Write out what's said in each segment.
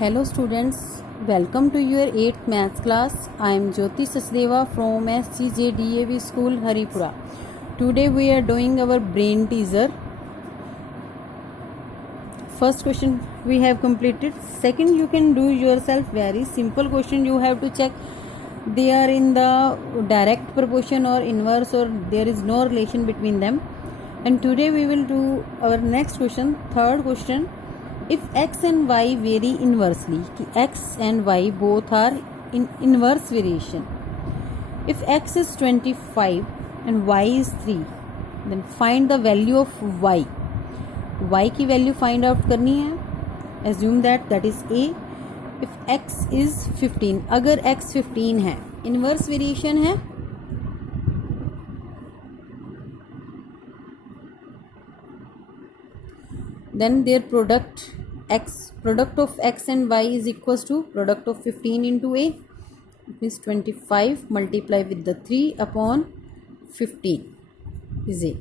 Hello students, welcome to your 8th maths class. I am Jyoti Sachdeva from SCJDAV School, Haripura. Today we are doing our brain teaser. First question we have completed. Second, you can do yourself very simple question. You have to check they are in the direct proportion or inverse or there is no relation between them. And today we will do our next question, third question. If x and y vary inversely, x and y both are in inverse variation. If x is 25 and y is 3, then find the value of y. Y की value find out करनी है. Assume that is a. If x is 15, अगर x 15 है, inverse variation है, then their product of x and y is equals to product of 15 into a. It means 25 multiply with the 3 upon 15 is a.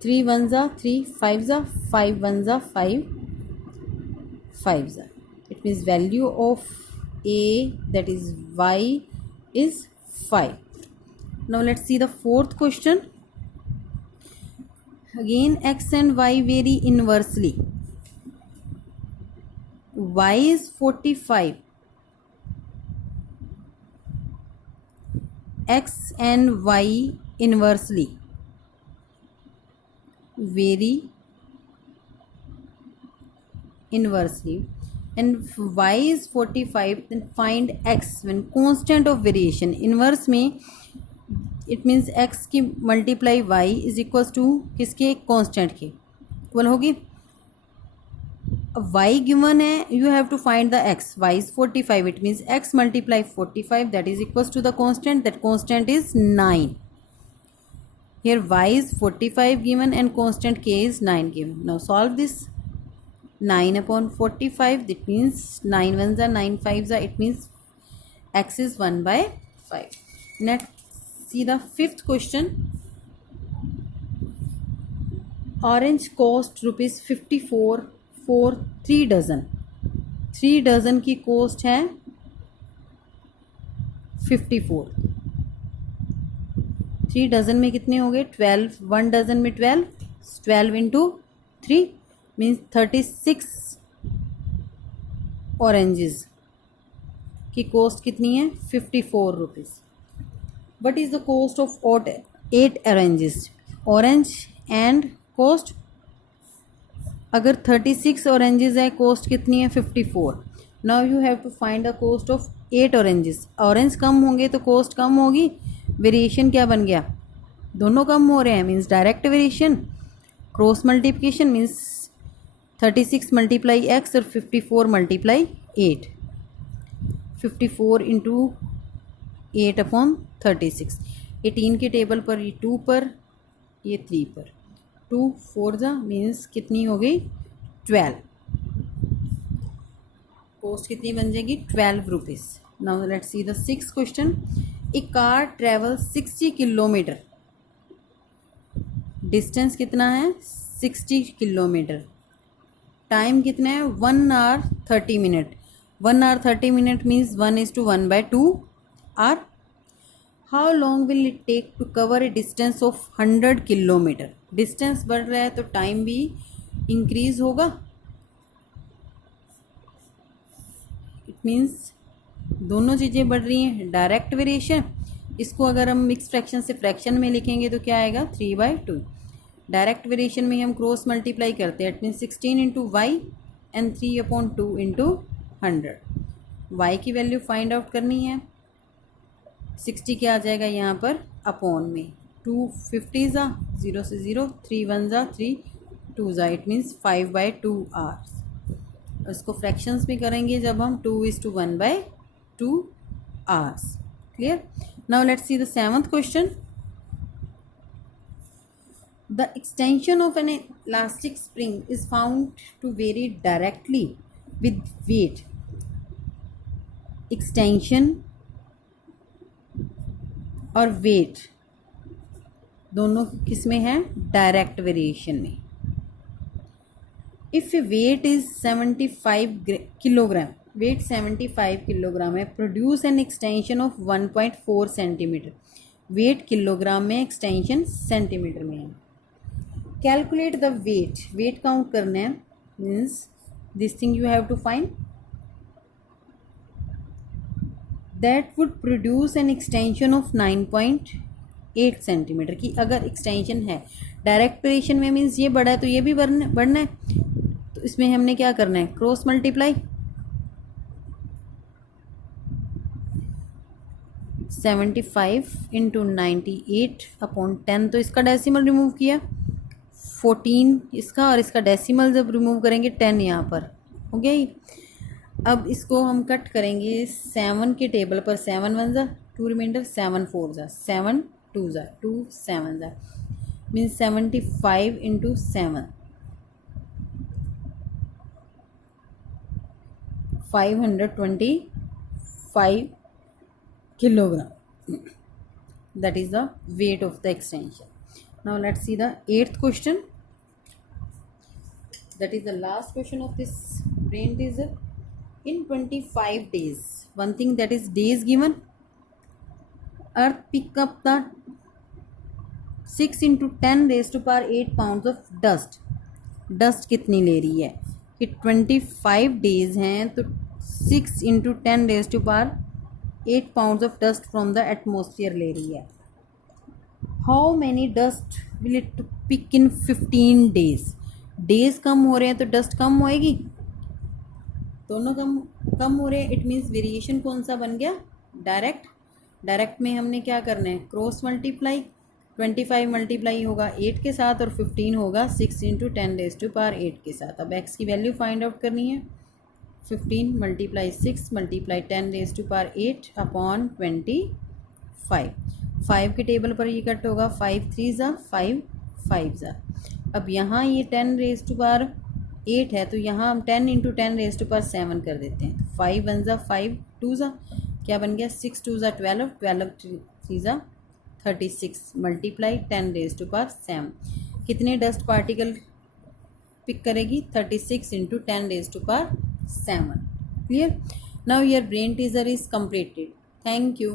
3 ones are 3, 5s are 5 ones are 5, 5s are. It means value of a, that is y, is 5. Now let's see the fourth question. Again x and y vary inversely. Y is 45. X and y inversely vary inversely, and y is 45. Then find x when constant of variation. Inverse में it means x की multiply y is equals to किसके, constant के equal होगी. y given है, you have to find the x. Y is 45. It means x multiply 45, that is equals to the constant. That constant is 9. Here y is 45 given and constant k is 9 given. Now solve this. 9 upon 45, that means 9 ones are 9 5s are. It means x is 1 by 5. Next, see the fifth question. Orange cost rupees 54 for 3 dozen. 3 dozen की cost है 54. 3 dozen में कितने हो गए, 12. 1 dozen में 12, 12 into 3 means 36 oranges की cost कितनी है, 54 rupees. What is the cost of 8 oranges? Orange and cost, अगर 36 ऑरेंजेस है, कॉस्ट कितनी है, 54. Now you have to find the cost of 8 oranges. Orange कम होंगे तो कॉस्ट कम होगी. वेरिएशन क्या बन गया, दोनों कम हो रहे हैं, means direct variation. Cross multiplication means 36 multiply x और 54 मल्टीप्लाई 8. 54 into 8 upon 36. 18 के टेबल पर ये 2 पर, ये 3 पर. 2 4 जा मीन्स कितनी हो गई, 12. कॉस्ट कितनी बन जाएगी, 12 rupees. Now let's see the sixth question. A car travel 60 kilometre. Distance कितना है, 60 किलोमीटर. टाइम कितना है, 1 hour 30 minute. 1 hour 30 minute means 1:1/2 hour. How long will it take to cover a distance of 100 kilometre. Distance बढ़ रहा है तो time भी increase होगा. इट मीन्स दोनों चीज़ें बढ़ रही हैं. डायरेक्ट वेरिएशन, इसको अगर हम मिक्स फ्रैक्शन से फ्रैक्शन में लिखेंगे तो क्या आएगा, 3/2. डायरेक्ट वेरिएशन में हम क्रॉस मल्टीप्लाई करते हैं. It means 16 into Y and 3/2 into 100. Y की वैल्यू फाइंड आउट करनी है. 60 क्या आ जाएगा यहाँ पर, अपॉन में 2 50 ज़ा, 0 से 0, 3 1 ज़ा, 3 2 ज़ा. It means 5/2 hours. इसको फ्रैक्शंस में करेंगे जब हम 2:1/2 hours. Clear. Now let's see the seventh question. The extension of an elastic spring is found to vary directly with weight. Extension और वेट दोनों किस में है, डायरेक्ट वेरिएशन में. If weight is 75 kilogram weight 75 kilogram है, produce an extension of 1.4 centimetre, weight kilogram में, extension centimetre में है। Calculate the wait, weight count करना है, means this thing you have to find that would produce an extension of 9.8 centimetre की अगर extension है। Direct operation में means ये बड़ा है तो ये भी बढ़ना है, तो इसमें हमने क्या करना है, क्रॉस मल्टीप्लाई 75 इंटू 98 अपॉन 10, तो इसका डेसिमल रिमूव किया 14 इसका, और इसका डेसिमल जब रिमूव करेंगे 10 यहाँ पर हो गया ही। अब इसको हम कट करेंगे 7 के टेबल पर, 7 1 ज़ा 2 रिमाइंडर, 7 4 ज़ा 7 2 ज़ा 2 7 ज़ा means 75 into 7 525 kilogram, that is the weight of the extension. Now let's see the 8th question, that is the last question of this brain teaser. In 25 days, one thing that is days given, earth pick up the 6 into 10 raised to power 8 pounds of dust. Dust कितनी ले रही है कि 25 days हैं तो 6 into 10 raise to power 8 pounds of dust from the atmosphere ले रही है। How many dust will it pick in 15 days, days कम हो रहे हैं तो डस्ट कम होएगी, दोनों कम हो रहे हैं, इट मीन्स वेरिएशन कौन सा बन गया, डायरेक्ट में हमने क्या करना है, क्रॉस मल्टीप्लाई, 25 मल्टीप्लाई होगा 8 के साथ और 15 होगा 6 इंटू 10 रेज टू पावर 8 के साथ। अब x की वैल्यू फाइंड आउट करनी है, 15 multiply 6 multiply 10 raise to power 8 upon 25, 5 के टेबल पर ये कट होगा, 5 3 ज़ा 5 5 ज़ा। अब यहाँ ये 10 रेज टू पावर 8 है तो यहाँ हम 10 इंटू 10 रेज टू पावर 7 कर देते हैं, 5 1 ज़ा 5 2 ज़ा क्या बन गया, 6 2 ज़ा 12 12 3 ज़ा 36 मल्टीप्लाई 10 रेज टू पावर 7, कितने डस्ट पार्टिकल पिक करेगी, 36 into 10 raise to power 7। Clear? Now your brain teaser is completed. Thank you.